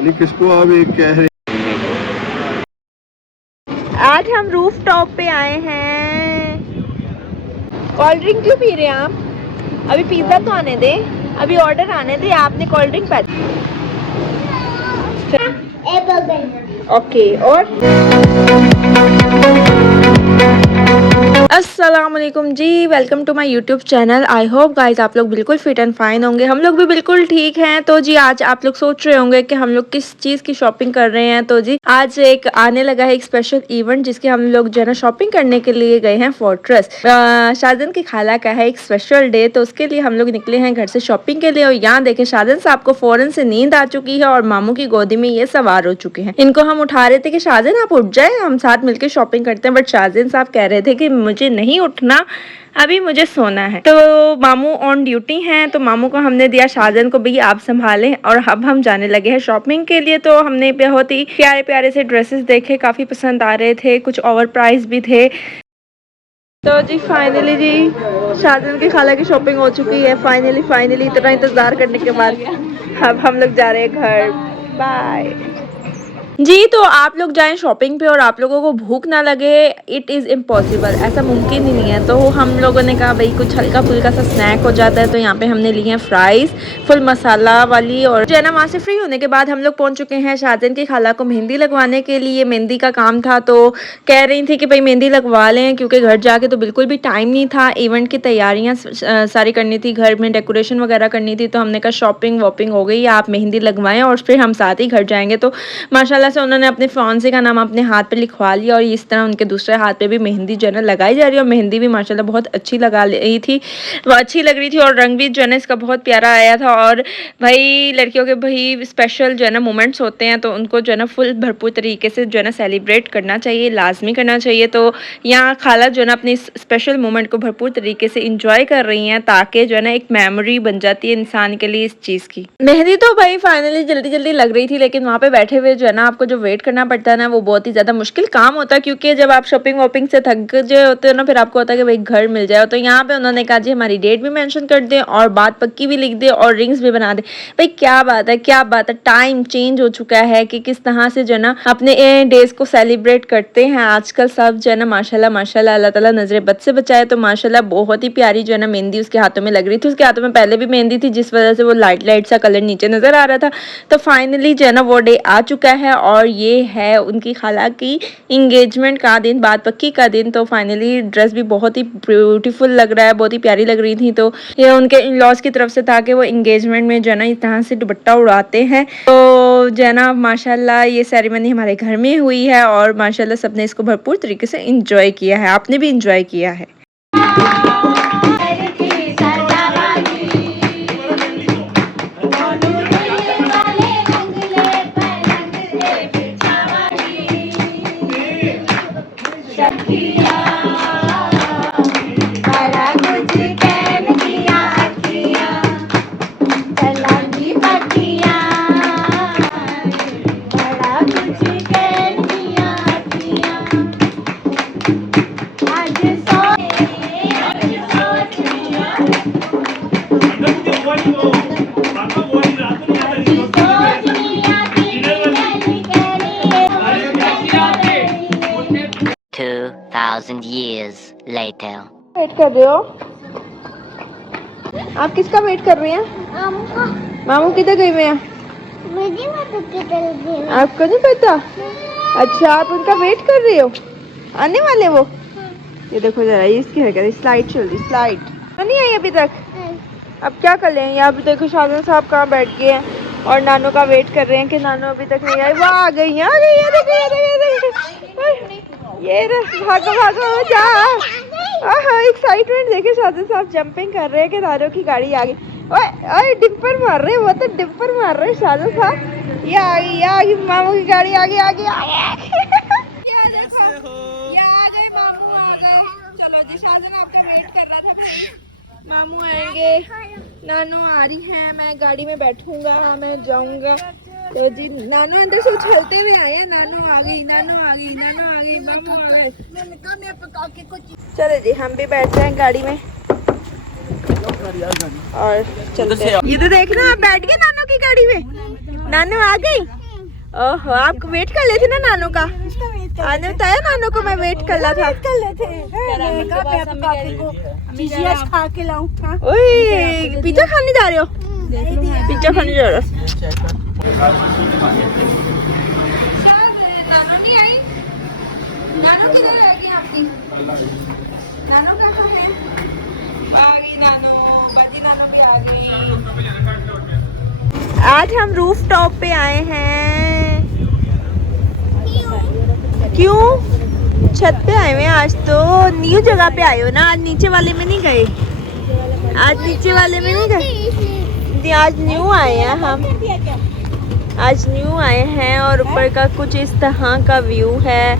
अली किसको अभी कह रहे। आज हम रूफ टॉप पे आए हैं। कोल्ड ड्रिंक क्यों पी रहे हैं आप? अभी पिज्जा तो आने दे, अभी ऑर्डर आने दे, आपने कोल्ड ड्रिंक पी। ओके। और अस्सलाम वालेकुम जी, welcome to my YouTube channel. I hope guys आप लोग बिल्कुल फिट एंड फाइन होंगे। हम लोग भी बिल्कुल ठीक हैं। तो जी आज आप लोग सोच रहे होंगे कि हम लोग किस चीज़ की शॉपिंग कर रहे हैं। तो जी आज एक आने लगा है एक स्पेशल इवेंट जिसके हम लोग जो है ना शॉपिंग करने के लिए गए हैं फोर्ट्रेस। शाहजन की खाला का है एक स्पेशल डे, तो उसके लिए हम लोग निकले हैं घर से शॉपिंग के लिए। और यहाँ देखे शाहजन साहब को फौरन से नींद आ चुकी है और मामू की गोदी में ये सवार हो चुके हैं। इनको हम उठा रहे थे कि शाहजन आप उठ जाए, हम साथ मिलकर शॉपिंग करते हैं, बट शाहजन साहब कह रहे थे कि मुझे नहीं उठना, अभी मुझे सोना है। तो मामू ऑन ड्यूटी हैं, तो मामू को हमने दिया शाहजन को भी आप संभालें। और अब हम जाने लगे हैं शॉपिंग के लिए। तो हमने बहुत ही प्यारे प्यारे से ड्रेसेस देखे, काफ़ी पसंद आ रहे थे, कुछ ओवर प्राइस भी थे। तो जी फाइनली जी शाहजन की खाला की शॉपिंग हो चुकी है। फाइनली इतना इंतज़ार करने के बाद अब हम लोग जा रहे हैं घर। बाय जी। तो आप लोग जाएं शॉपिंग पे और आप लोगों को भूख ना लगे, इट इज़ इम्पॉसिबल, ऐसा मुमकिन ही नहीं है। तो हम लोगों ने कहा भाई कुछ हल्का फुल्का सा स्नैक हो जाता है। तो यहाँ पे हमने ली हैं फ्राइज़ फुल मसाला वाली। और जो है ना वहाँ से फ्री होने के बाद हम लोग पहुँच चुके हैं शाहजन की खाला को मेहंदी लगवाने के लिए। मेहंदी का काम था तो कह रही थी कि भाई मेहंदी लगवा लें, क्योंकि घर जाके तो बिल्कुल भी टाइम नहीं था। इवेंट की तैयारियाँ सारी करनी थी, घर में डेकोरेशन वगैरह करनी थी। तो हमने कहा शॉपिंग वॉपिंग हो गई, आप मेहंदी लगवाएं और फिर हम साथ ही घर जाएंगे। तो माशाल्लाह से उन्होंने अपने फियांसे का नाम अपने हाथ पे लिखवा लिया और इस तरह उनके दूसरे हाथ पे भी मेहंदी जो है ना लगाई जा रही है। और मेहंदी भी माशाल्लाह बहुत अच्छी लगा रही थी, वो अच्छी लग रही थी। और रंग भी जो है ना इसका बहुत प्यारा आया था। और भाई लड़कियों के भाई स्पेशल जो है ना मोमेंट्स होते हैं, तो उनको जो है ना फुल भरपूर तरीके से जो है ना सेलिब्रेट करना चाहिए, लाजमी करना चाहिए। तो यहाँ खाला जो है ना अपनी स्पेशल मोमेंट को भरपूर तरीके से इंजॉय कर रही हैं, ताकि जो है ना एक मेमोरी बन जाती है इंसान के लिए इस चीज़ की। मेहंदी तो भाई फाइनली जल्दी जल्दी लग रही थी, लेकिन वहाँ पे बैठे हुए जो है ना आपको जो वेट करना पड़ता है ना, वो बहुत ही ज़्यादा मुश्किल काम होता है। क्योंकि जब आप शॉपिंग वॉपिंग से थक गए होते हो ना, फिर आपको होता है कि भाई घर मिल जाए। तो यहाँ पे उन्होंने कहा जी हमारी डेट भी मेंशन कर दें और बात पक्की भी लिख दे और रिंग्स भी बना दे। भाई क्या बात है, क्या बात है। टाइम चेंज हो चुका है कि किस तरह से जो है ना अपने डेज को सेलिब्रेट करते हैं आजकल सब जो है ना। माशाल्लाह माशाल्लाह, अल्लाह ताला नजरे बद से बचाए। तो माशाल्लाह बहुत ही प्यारी जो है ना मेहंदी उसके हाथों में लग रही थी। उसके हाथों में पहले भी मेहंदी थी, जिस वजह से वो लाइट लाइट सा कलर नीचे नजर आ रहा था। तो फाइनली जो है ना वो डे आ चुका है और ये है उनकी खाला की इंगेजमेंट का दिन, बात पक्की का दिन। तो फाइनली ड्रेस भी बहुत ही ब्यूटीफुल लग रहा है, बहुत ही प्यारी लग रही थी। तो ये उनके इन लॉज की तरफ से था कि वो इंगेजमेंट में जो है ना इस तरह से दुपट्टा उड़ाते हैं। तो जो है ना माशाल्लाह ये सेरेमनी हमारे घर में हुई है और माशाल्लाह सबने इसको भरपूर तरीके से इंजॉय किया है। आपने भी इंजॉय किया है। Years later. वेट कर रहे हो आप? किसका वेट कर रहे हैं? मामू किधर गए हुए हैं? आपको नहीं पता? अच्छा आप उनका वेट कर रहे हो, आने वाले वो? ये देखो जरा, ये इसकी हरकत, स्लाइड चल रही, स्लाइड नहीं आई अभी तक। अब क्या कर लें? यहाँ पे देखो शाहजहां साहब कहाँ बैठ गए हैं और नानू का वेट कर रहे हैं कि नानू अभी तक नहीं आई। वो आ गई, आ गई, ये देखो, ये देखो, ये देखो, ये भागो भागो जा। एक्साइटमेंट देखे, शाहजहां साहब जंपिंग कर रहे हैं कि नानू की गाड़ी आ गई। ओए ओए डिम्पर मार रहे, वो तो डिम्पर मार रहे शाहजहां साहब। ये आ गई, ये आ गई, मामू की गाड़ी आ गई, आ गई, आ गई। ये आ गए, मामू आ गए। चलो जी, शाहजहां आपका वेट कर रहा था। मामू आएंगे, नानू आ रही हैं, मैं गाड़ी में बैठूंगा, मैं जाऊंगा। तो जी नानू अंदर से उछलते हुए आए हैं। नानू आ गई, नानू आ गई, नानू आ गई, मामू आ गए। चलो जी हम भी बैठ जाएं गाड़ी में और चलते हैं। ये तो देखना आप बैठ गए नानू की गाड़ी में। नानू आ गई, ओहो, आप वेट कर लेते ना नानू का? आने बताया नानू को मैं वेट कर रहा था। खा के लाऊं। ओए, पिज्जा खाने जा रहे हो? पिज्जा खाने जा रहे हो? नानू नहीं आई? नानू किधर रह गई आपकी? नानू कहाँ है? आ गई नानू, बाकी नानू भी आ गई। आज हम रूफ टॉप पे आए हैं। क्यों? छत पे आए हुए हैं आज तो। न्यू जगह पे आए हो ना, आज नीचे वाले में नहीं गए? आज नीचे वाले में नहीं गए? आज न्यू आए हैं हम। आज न्यू आए हैं और ऊपर का कुछ इस तरह का व्यू है।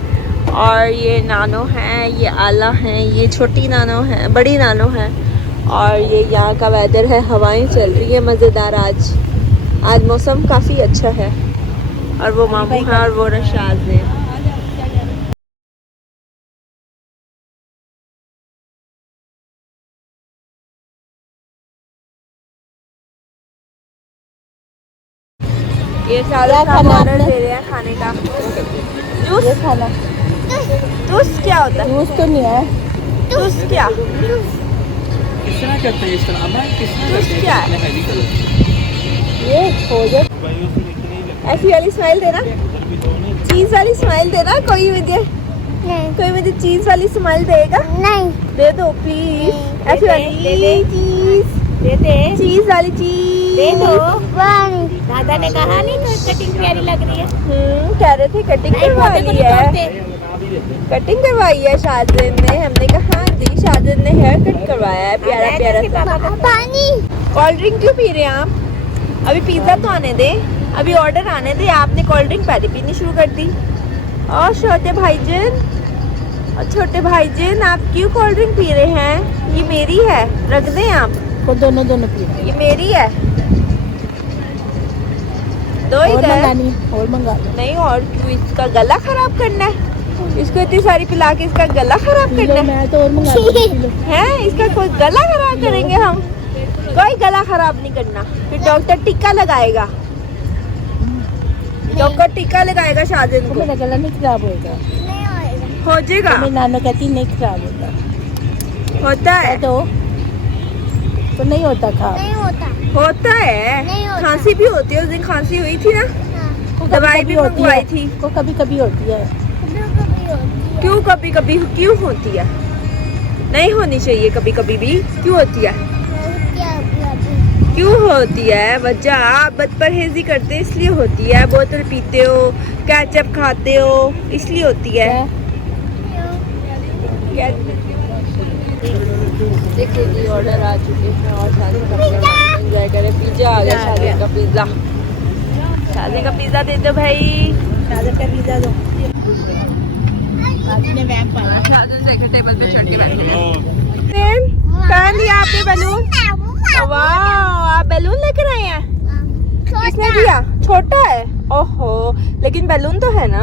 और ये नानो है, ये आला है, ये छोटी नानो है, बड़ी नानो है। और ये यहाँ का वेदर है, हवाएं चल रही है मज़ेदार। आज मौसम काफ़ी अच्छा है। और वो मामू है और वो रशाद है। ये सारा ऑर्डर दे रहे हैं खाने का। जूस खाना। जूस क्या होता है? जूस तो नहीं है। जूस क्या? किस तरह करते हैं इस तरह? जूस क्या है? ये हो जाए। ऐसी वाली स्माइल देना, चीज वाली स्माइल देना। कोई मुझे चीज वाली स्माइल देगा? नहीं दे दो प्लीज। ऐसी वाली चीज दे दे। चीज वाली चीज दे दो। दादा ने कहा नहीं तो कटिंग प्यारी लग रही है। कह रहे थे कटिंग करवाई है। कटिंग करवाई है शाहजन ने। हमने कहा हाँ जी, शाहजन ने हेयर कट करवाया है प्यारा प्यारा सा। पानी। कोल्ड ड्रिंक क्यों पी रहे हैं आप? अभी पिज्जा तो आने दे, अभी ऑर्डर आने दे। आपने कोल्ड ड्रिंक पहले पीनी शुरू कर दी। और छोटे भाईजान आप क्यों कोल्ड ड्रिंक पी रहे हैं? ये मेरी है, रख दें आप। को दोनों पी। ये मेरी है, दो और इधर। और मंगा लो। नहीं, और क्यों? इसका गला खराब करना है? इसको इतनी सारी पिला के इसका गला खराब करना है? मैं तो और मंगा लो। है इसका कोई गला खराब करेंगे हम? कोई गला खराब नहीं करना। फिर डॉक्टर टीका लगाएगा। डॉक्टर टीका लगाएगा शाहजन को। मेरा गला नहीं खराब होगा। हो जाएगा। मेरी नाना कहती नहीं खराब होगा। होता है तो नहीं होता खराब। होता है। खांसी भी होती है। उस दिन खांसी हुई थी ना, दवाई भी मंगवाई थी। को कभी कभी होती है। क्यों कभी कभी क्यों होती है? नहीं होनी चाहिए कभी कभी भी। क्यों होती है? क्यों होती है? वजह आप बदपरहेजी करते हैं इसलिए होती है। बोतल पीते हो, केचप खाते हो, इसलिए होती है। देखिए जी, ऑर्डर आ चुके हैं और शादी का एंजॉय करें। पिज्जा आ गया, शादी का पिज्जा। शादी का पिज्जा दे दो भाई। शादी का पिज्जा दो। ने वैम पाला। टेबल पे चढ़ के बैठे। कहाँ लिया आपने बैलून? वाह, आप बैलून लेकर आए हैं? किसने दिया? छोटा है। ओहो, लेकिन बैलून तो है ना।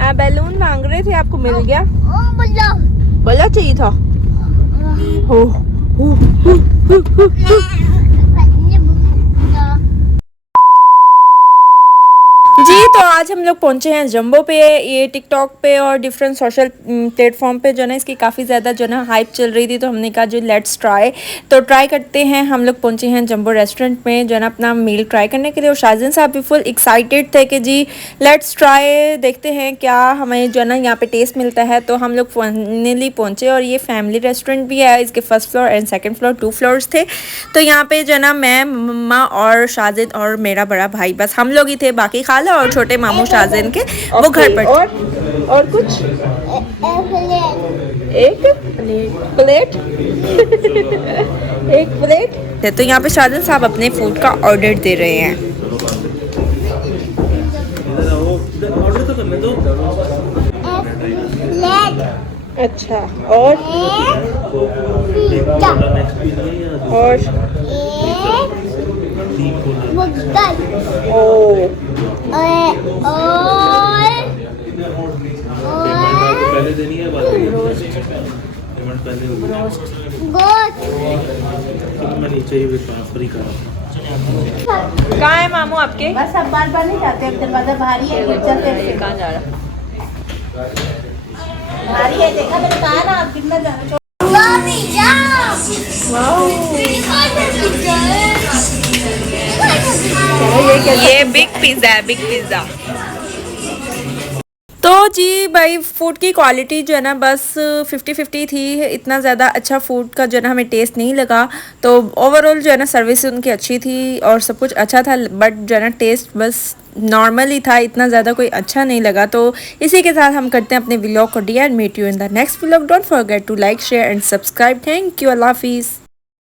आप बैलून मांग रहे थे, आपको मिल गया। बड़ा चाहिए था। जी, तो आज हम लोग पहुंचे हैं जंबो पे। ये टिकटॉक पे और डिफरेंट सोशल प्लेटफॉर्म पे जो ना इसकी काफ़ी ज़्यादा जो ना हाइप चल रही थी। तो हमने कहा जो लेट्स ट्राई करते हैं। हम लोग पहुंचे हैं जंबो रेस्टोरेंट में जो ना अपना मील ट्राई करने के लिए। और शाहजन साहब भी फुल एक्साइटेड थे कि जी लेट्स ट्राई, देखते हैं क्या हमें जो ना यहाँ पे टेस्ट मिलता है। तो हम लोग फाइनली पहुँचे। और ये फैमिली रेस्टोरेंट भी है। इसके first floor and second floor 2 floors थे। तो यहाँ पे जो ना मैं, मम्मा और शाहजन और मेरा बड़ा भाई, बस हम लोग ही थे। बाकी खाला और छोटे मामू शाहजन के वो घर पर। और कुछ एक प्लेट एक प्लेट। तो यहाँ पे शाहजन साहब अपने फूड का ऑर्डर दे रहे हैं। ऑर्डर तो करने दो। अच्छा, और पहले देनी है, पेमेंट पहले होगी। मैं नीचे ही ट्रांसफर ही कर रहा हूँ। कहाँ है मामू आपके? बस अब बार बार नहीं जाते, अब दरवाजा भारी है, फिर चलते हैं। कहाँ जा रहा? भारी है, देखा मैंने कहा ना, आप कितना जाना। ये बिग पिज्जा है, बिग पिज्जा। तो जी भाई फूड की क्वालिटी जो है ना बस 50-50 थी, इतना ज़्यादा अच्छा फूड का जो है ना हमें टेस्ट नहीं लगा। तो ओवरऑल जो है ना सर्विस उनकी अच्छी थी और सब कुछ अच्छा था, बट जो है ना टेस्ट बस नॉर्मल ही था, इतना ज़्यादा कोई अच्छा नहीं लगा। तो इसी के साथ हम करते हैं अपने व्लॉग को the end meet you in the next vlog. Don't forget to like share and subscribe. Thank you, अल्लाह हाफिज़।